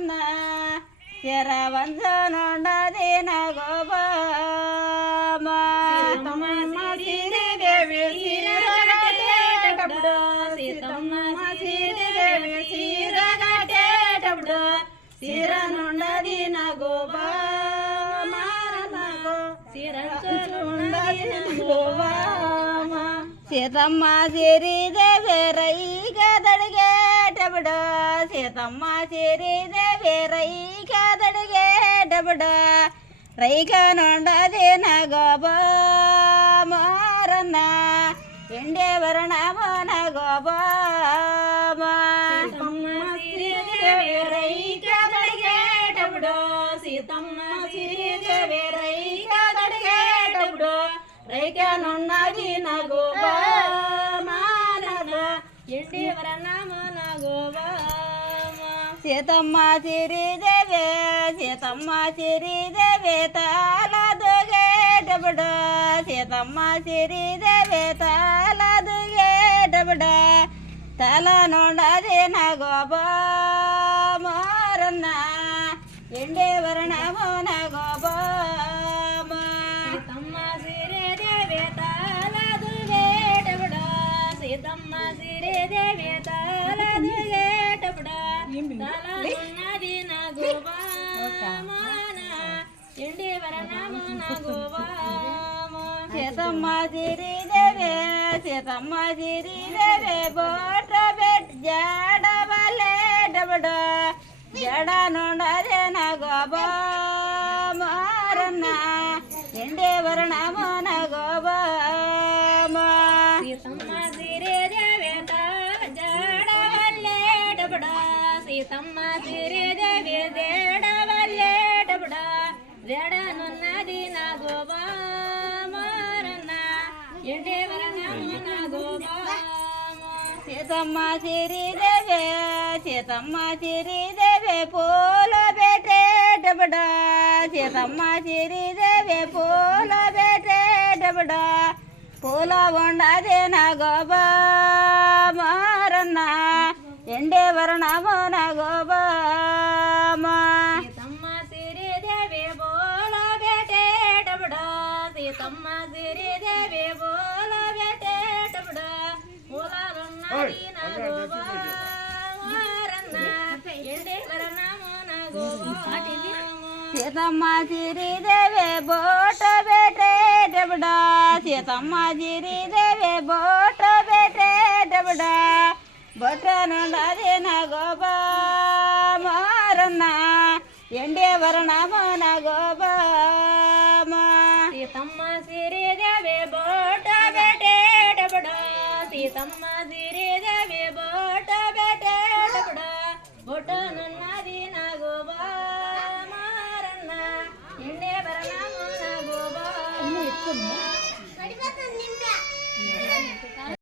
ಮಾರನ್ನ ಶರವಂಜನೊಂಡದಿ ನಗೋಬ ಸೀರೆ ದೇವಿ ಸೀರಗಟೆ ಟಬ್ಡು ಸೀತಮ್ಮ ಸೀರೆ ದೇವಿ ಸೀರಗಟೆ ಟಬ್ಡು ಸೀರನೊಂಡದಿ ನಗೋಬ ಮಾರನಗೋ ಸೀರಂಚುಂಡದಿ ನಗೋಬ సీతమ్మ సిరిదేవి రైగదడిగేటప్పుడు సీతమ్మ సిరిదేవి రైగదడిగేటప్పుడు రైక నుండది నగోబ మారన్న ఎండే వర్ణము నగోబ సీతమ్మ సిరిదేవి రైగదడిగేటప్పుడు సీతమ్మ సిరిదేవి రైగదడిగేటప్పుడు రైక నుండది నగోబ ఎండి వర్ణము నగోబ సీతమ్మ సిరిదేవి సీతమ్మ సిరిదేవి తాళదుగేటప్పుడు సీతమ్మ సిరిదేవి తాళదుగేటప్పుడు తల నుండది నగోబ మారన్న ఎండి వర్ణము నగోబ సీతమ్మ సిరిదేవి తాళదుగేటప్పుడు సీతమ్మ సిరిదేవి తాళదుగేటప్పుడు తలనున్నది నగోబ మాన ఎండి వర్ణము నగోబ సీతమ్మ సిరిదేవి సీతమ్మ సిరిదేవి బోట బెట్ జడవలేటప్పుడు జడ నుండది నగోబ మారన్న ఎండి వర్ణము నగోబ సీతమ్మ సిరిదేవి జడవలేటప్పుడు సీతమ్మ సిరిదేవి జడవలేటప్పుడు జడనున్నది నగోబ మారన్న ఎండి వర్ణము నగోబ సీతమ్మ సిరిదేవి సీతమ్మ సిరిదేవి పూల పెట్టేటప్పుడు సీతమ్మ సిరిదేవి పూల పెట్టేటప్పుడు పూల ఉండది నగోబ మారన్న ఎండే వర్ణము నగోబ సీతమ్మ సిరిదేవి పూల పెట్టేటప్పుడు సీతమ్మ సిరిదేవి పూల పెట్టేటప్పుడు పూలలున్నది నగోబ మారన్న ఎండే వర్ణము నగోబ సీతమ్మ సిరిదేవి బోట పెట్టేటప్పుడు సీతమ్మ సిరిదేవి బోట పెట్టేటప్పుడు బొట్ట నుండది నగోబ మారన్న ఎండే వర్ణము నగోబ సీతమ్మ సిరిదేవి బోట పెట్టేటప్పుడు సీతమ్మ సిరిదేవి బోట పెట్టేటప్పుడు బొట్ట నున్నది నగోబ మారన్న ఎండే వర్ణము నగోబ